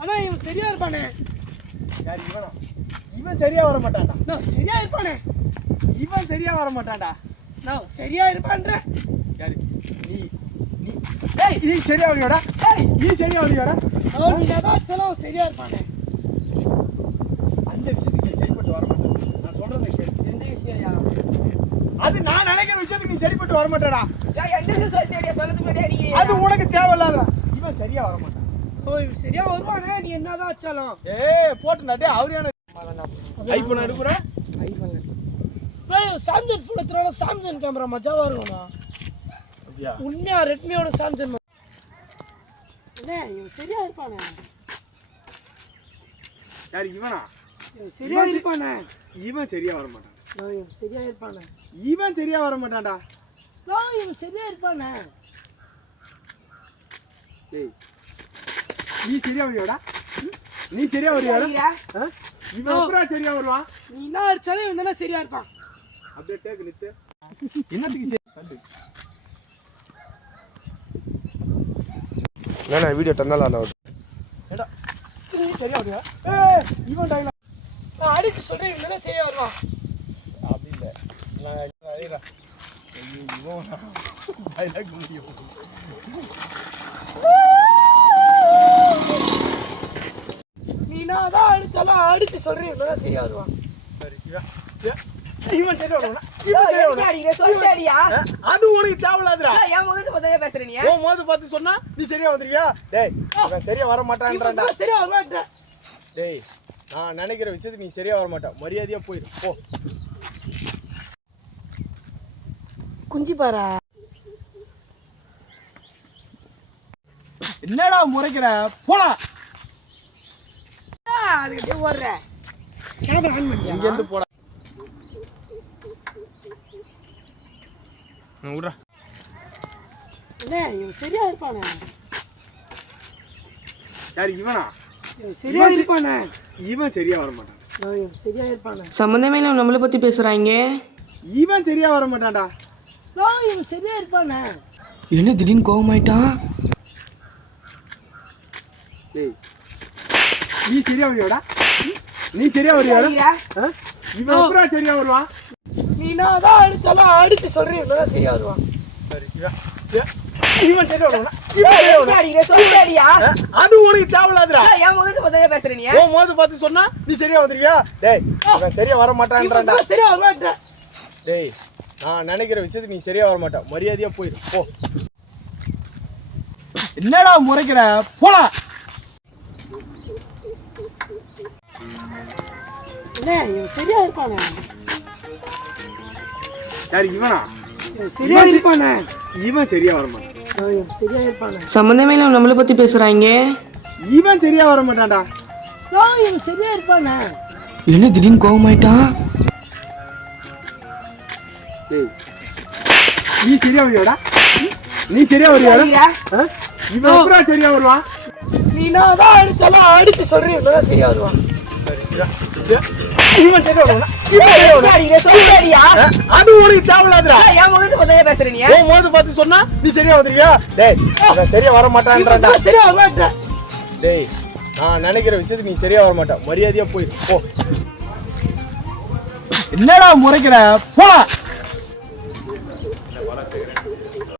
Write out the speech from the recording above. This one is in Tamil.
ஆனா இவன் சரியா இருப்பானே. யார் இவனா? இவன் சரியா வர மாட்டான்டா. நான் சரியா இருப்பானே. இவன் சரியா வர மாட்டான்டா. நான் சரியா இருப்பான்ற. யாரு? நீ நீ ஏய் நீ சரியா வரியாடா? ஏய் நீ சரியா வரியாடா? அவன் ஏதாச்சும் சரியா இருப்பானே. அந்த விஷயத்துக்கு நீ சரிப்பட்டு வர மாட்டான். நான் சொல்றதை கேளு. எந்த விஷயம்யா? அது நான் நினைக்கிற விஷயத்துக்கு நீ சரிப்பட்டு வர மாட்டடா. ஏய் என்ன சொல்றீங்க? சொல்லுங்க முன்னாடி நீ. அது உனக்கு தேவையில்லாதடா. இவன் சரியா வர மாட்டான். ஓ இவன் சரியா வருவானே. நீ என்னதான் ஆச்சாலும். ஏய் போட்டு டேய் அவரியான ஐபோன் எடுக்குற? ஐபோன். டேய் சாம்சங் ஃபுல் எடுத்துறல சாம்சங் கேமரா மஜாவா இருக்கும்டா. அப்படியே. உண்மையா ரெட்மியோட சாம்சங். இவன் சரியா இருப்பானே. யார் இவனா? இவன் சரியா இருப்பானே. இவன் சரியா வர மாட்டான். இவன் சரியா இருப்பானே. இவன் சரியா வர மாட்டான்டா. இவன் சரியா இருப்பானே. டேய் நீ சரியா வரியாடா? நீ சரியா வரியாடா? இவன் அப்புறம் சரியா வருவான். நீ என்ன அடிச்சாலும் இவன் தானே சரியா இருப்பான். அப்படியே டேக் நித்து. என்னத்துக்கு சரி? வேணா வீடியோ தந்தால ஏடா நீ சரியா வரியா? ஏய் இவன் டைலாக் நான் அடிச்சு சொல்றேன் இவன் தானே சரியா வருவான். அப்படி இல்ல. நான் அடிறா. இவன் டைலாக் முடியும். நீ நான் தான் அடிச்சாலும் அடிச்சு சொல்றேன் இவன் தானே சரியா வருவான். சரி இவன் சரியா வருவானா? இவன் சரியா வருவானா? அது உனக்கு தேவையில்லாதடா. என் முகத்தை பார்த்தா பேசுற நீ. ஓ மோது பார்த்து சொன்னா நீ சரியா வந்துறியா? டேய் இவன் சரியா வர மாட்டான்றான்டா. சரியா வருவான்ற. டேய் நான் நினைக்கிற விஷயத்துக்கு நீ சரியா வர மாட்ட. மரியாதையா போயிரு போ. குஞ்சி பாரா. என்னடா முறைக்கிற? போடா. அதுக்கிட்டே ஓடுற. கேமரா ஆன் பண்ணியா? இங்க இருந்து போடா. விட்றா. இவன் சரியா இருப்பானே. யார் இவனா? இவன் சரியா இருப்பானே. இவன் சரியா வர மாட்டான். இவன் சரியா இருப்பானே. சம்பந்தமே இல்லை நம்மளை பற்றி பேசுகிறாங்க. இவன் சரியா வர மாட்டான்டா. இவன் சரியா இருப்பானே. என்ன திடீர்னு கோவமாயிட்டான்? டேய் நீ சரியா வரியாடா? நீ சரியா வரியாடா? இவன் அப்புறம் சரியா வருவான். நீ நான் தான் அடிச்சாலும் அடிச்சு சொல்றேன் இவன் தானே சரியா வருவான். சரி இவன் சரியா வருவானா? இவன் சரியா வருவானா? அது உனக்கு தேவையில்லாதடா. என் முகத்தை பார்த்தா பேசுற நீ. ஓ மோது பார்த்து சொன்னா நீ சரியா வந்துறியா? டேய் இவன் சரியா வர மாட்டான்றான்டா. சரியா வருவான்ற. டேய் நான் நினைக்கிற விஷயத்துக்கு நீ சரியா வர மாட்ட. மரியாதையா போயிரு போ. என்னடா முறைக்கிற? போடா. இவன் சரியா இருப்பானே. யார் இவனா? இவன் சரியா இருப்பானே. இவன் சரியா வர மாட்டான். இவன் சரியா இருப்பானே. சம்பந்தமே இல்லை நம்மளை பற்றி பேசுகிறாங்க. இவன் சரியா வர மாட்டான்டா. இவன் சரியா இருப்பானே. என்ன திடீர்னு கோவமாயிட்டான்? டேய் நீ சரியா வரியாடா? நீ சரியா வரியாடா? இவன் அப்புறம் சரியா வருவான். நீ நான் தான் அடிச்சாலும் அடிச்சு சொல்றேன் இவன் தானே சரியா வருவான். இவன் சரியா வருவானா? அது உனக்கு தேவையில்லாதடா. என் முகத்தை பார்த்தா பேசுற நீ. ஓ மோது பார்த்து சொன்னா நீ சரியா வந்துறியா? டேய் இவன் சரியா வர மாட்டான்றான்டா. சரியா வருவான்ற. டேய் நான் நினைக்கிற விஷயத்துக்கு நீ சரியா வர மாட்ட. மரியாதையா போயிரு போ. என்னடா முறைக்கிற? போடா.